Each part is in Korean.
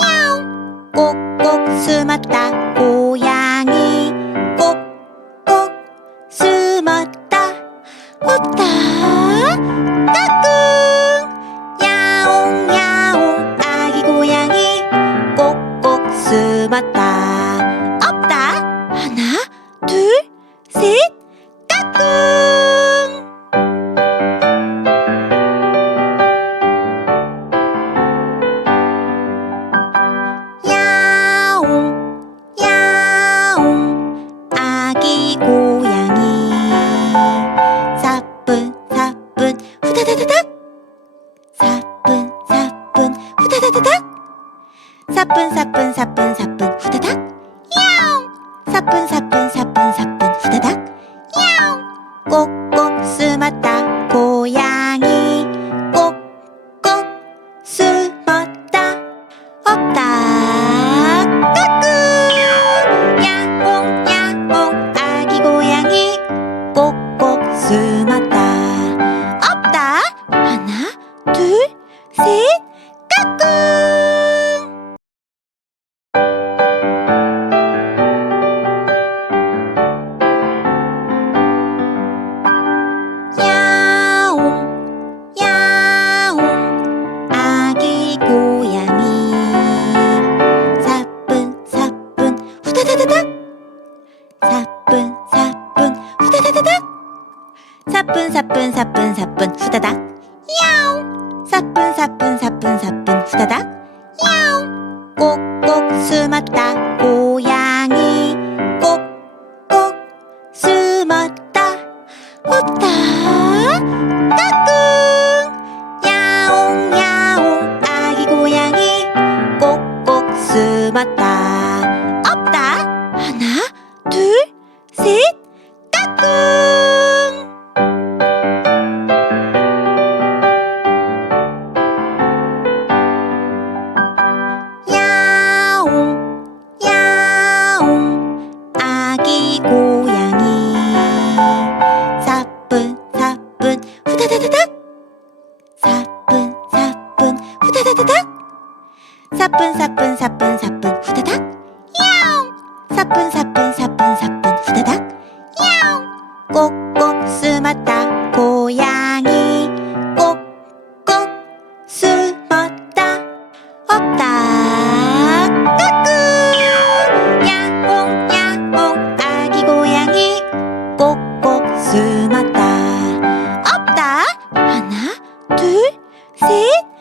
야옹 꼭꼭 숨었다 고양이. 꼭꼭 숨었다 웃다. 후다다다닥 사뿐사뿐 사뿐 사뿐 후다닥. 야옹 사뿐 사뿐 사뿐 사뿐 후다닥. 야옹 꼭꼭 숨었다 고양이. 꼭꼭 숨었다. 없다. 까꿍! 야옹 야옹 아기 고양이. 꼭꼭 숨었다. 없다. 하나 둘셋.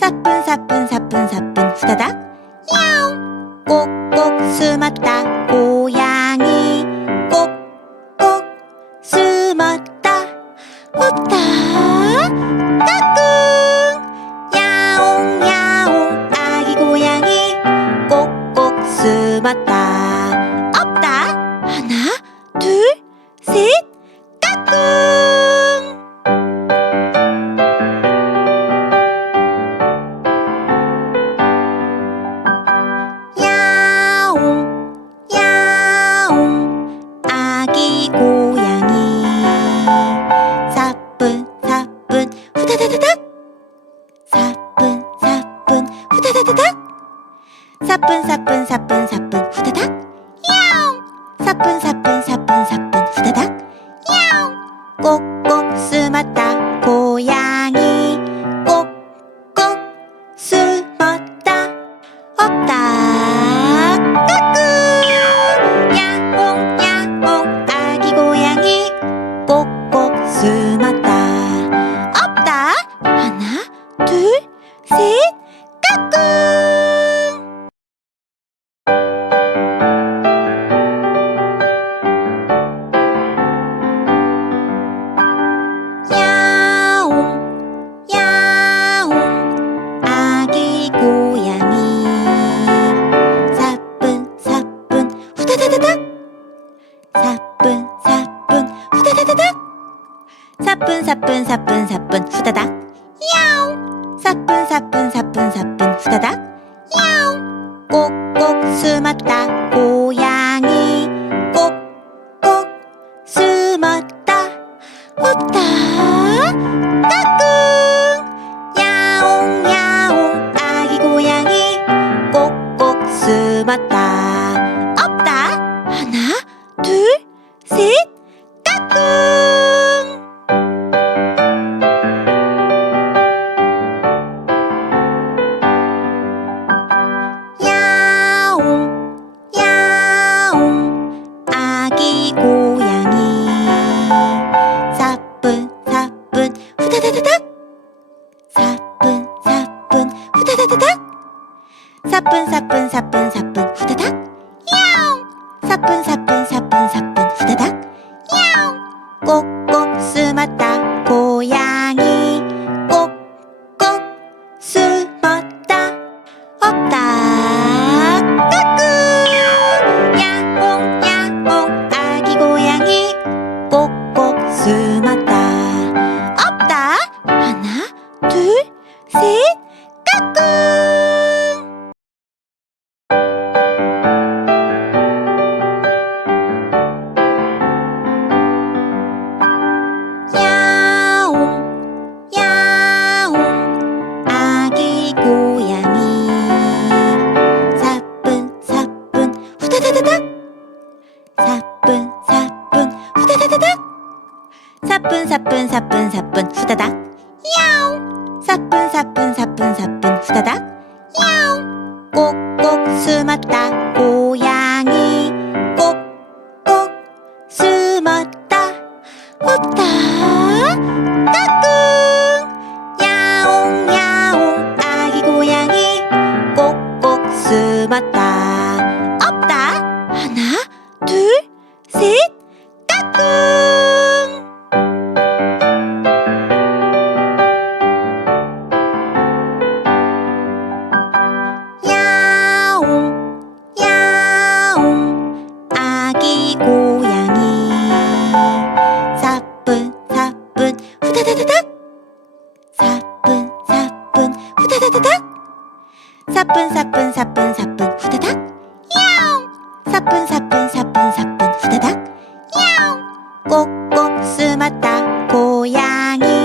사뿐사뿐사뿐사뿐. 후다닥. 사뿐사뿐사뿐 사뿐사뿐사뿐사뿐 후다닥. 야옹. 사뿐사뿐사뿐사뿐 후다닥. 야옹. 꼭꼭 숨었다. ごくすまたこやギ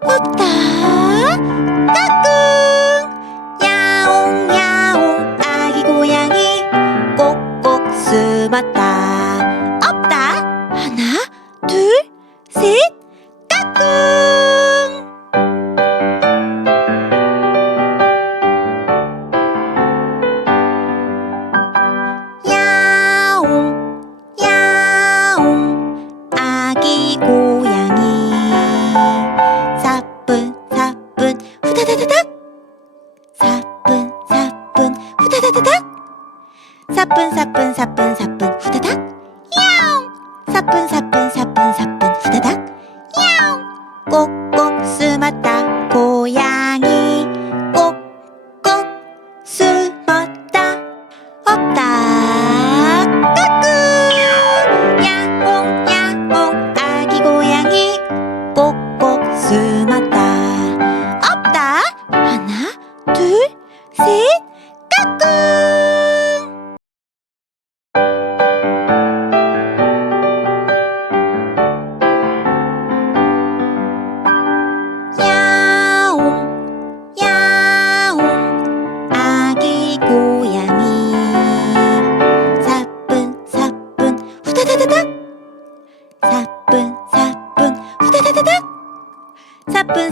어, 웃다? 따끔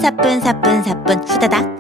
사뿐 사뿐 사뿐 후다닥.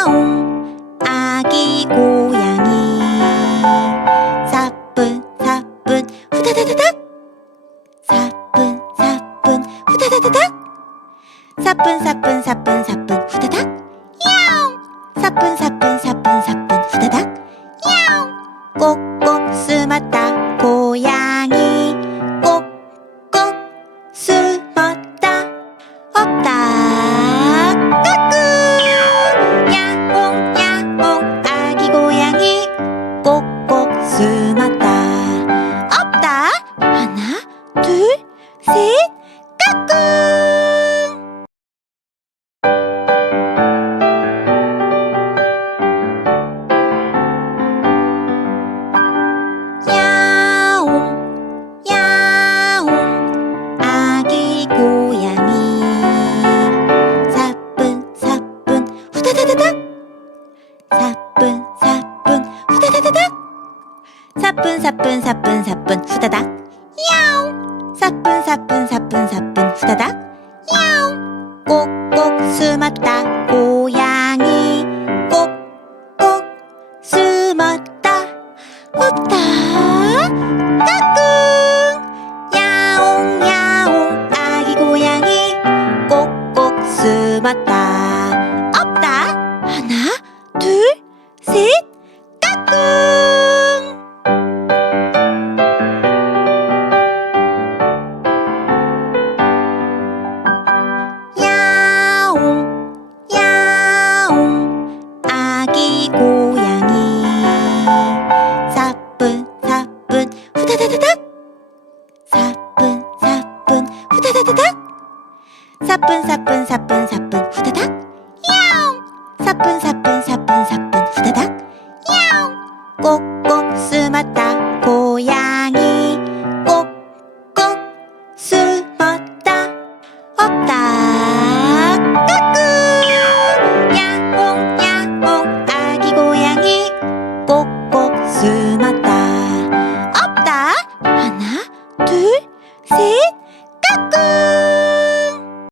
귀여운 아기 고. 사뿐 사뿐 사뿐 후다닥. 야옹. 사뿐 사뿐 사뿐 사뿐 후다닥. 야옹. 꼭꼭 숨었다 고양이. 꼭꼭 숨었다 웃다 까꿍 야옹 야옹 아기 고양이. 꼭꼭 숨었다. 없다. 하나 둘셋. さっぷんふた。ん。さっぷんさっぷんさっぷん。